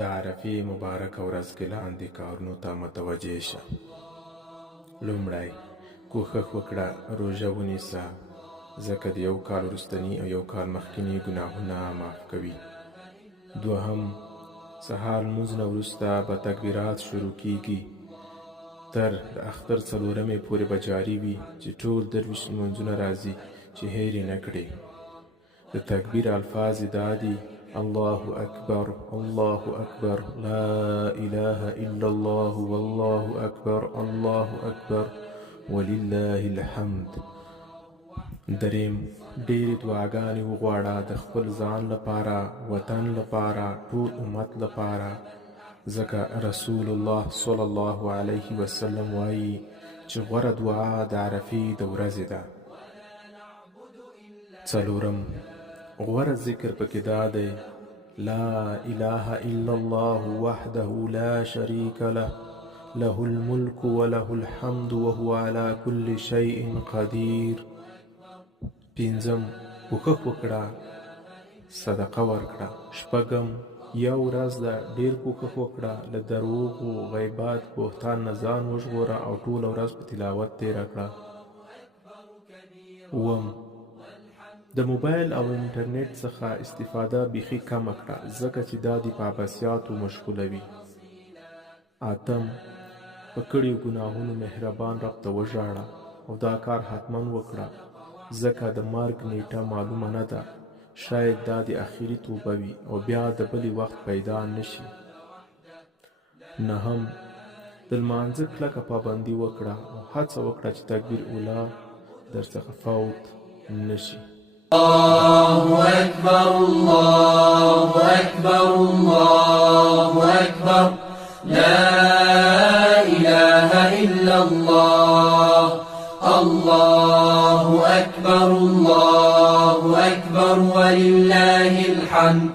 د عرفې مبارکه ورځ کې لاندې کارونو ته متوجه شه. لومړی کوښښ وکړه روژه ونیسه، ځکه د یو کال وروستني او یو کال مخکیني ګناهونه معاف کوي. دوهم، سهار لمونځ نه وروسته به تکبیرات شروع کیږي، تر د اختر څلورمې پورې به جاري وي چې ټول درویشت لمونځونه راځي چې هیر یې نه کړې. د تکبیر الفاظ یې دا دي: الله اکبر، الله اکبر، لا اله الا الله، والله اکبر، الله اکبر، ولله الحمد. دریم، ډېرې دعاګانې وغواړه، د خپل ځان لپاره، وطن لپاره، ټول امت لپاره، ځکه رسول الله صلی الله علیه وسلم وایي چې غوره دعا د عرفې د ورځې ده. څلورم، غوره ذکر پکې دا دی: لا اله الا الله وحده لا شریک له، له الملک وله الحمد وهو على كل شيء قدیر. پنځم، کوښښ وکړه صدقه ورکړه. شپږم، یو ورځ ده، ډېر کوښښ وکړه، له دروغو، غیبت، بهتان نه ځان وژغوره او ټوله ورځ په تلاوت تېره کړه. اووم، د موبایل او انټرنیټ څخه استفاده بیخي کمه کړه، ځکه چې دا د په عبثیاتو مشغولوي. اتم، په کړیو ګناهونو مهربان رب ته وژاړه او دا کار حتما وکړه، ځکه د مرګ نیټه معلومه نه ده، شاید دا د اخري توبه وي او بیا د بلې وخت پیدا نشي. نهم، د لمانځه کلکه پابندي وکړه او هڅه وکړه چې تکبیر اوله درڅخه فوت نشي. الله أكبر، الله أكبر، الله أكبر، لا إله إلا الله، الله أكبر، الله أكبر، ولله الحمد.